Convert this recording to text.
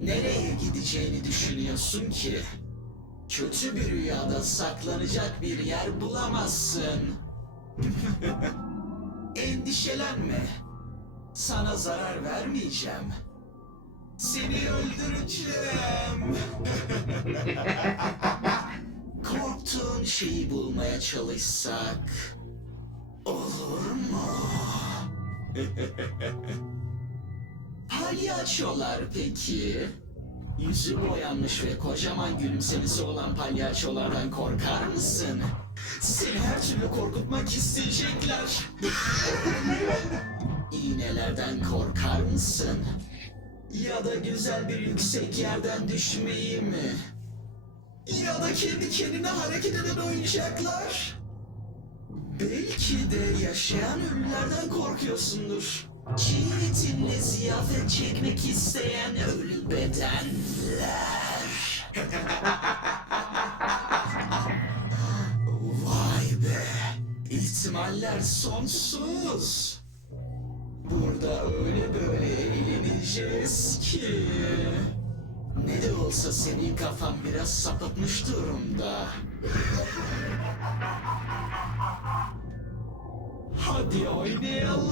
Nereye gideceğini düşünüyorsun ki? Kötü bir rüyada saklanacak bir yer bulamazsın. Endişelenme. Sana zarar vermeyeceğim. Seni öldüreceğim. Korktuğun şeyi bulmaya çalışsak olur mu? Palyaçolar peki? Yüzü boyanmış ve kocaman gülümsemesi olan palyaçolardan korkar mısın? Seni her türlü korkutmak isteyecekler. İğnelerden korkar mısın? Ya da güzel bir yüksek yerden düşmeyi mi? Ya da kendi kendine hareket eden oyuncaklar? Belki de yaşayan ölülerden korkuyorsundur. Çiğ ziyafet çekmek isteyen ölü bedenler. Vay be! İhtimaller sonsuz. Burada öyle böyle eğleneceğiz ki. Ne de olsa senin kafan biraz sapıtmış durumda. Hadi oynayalım.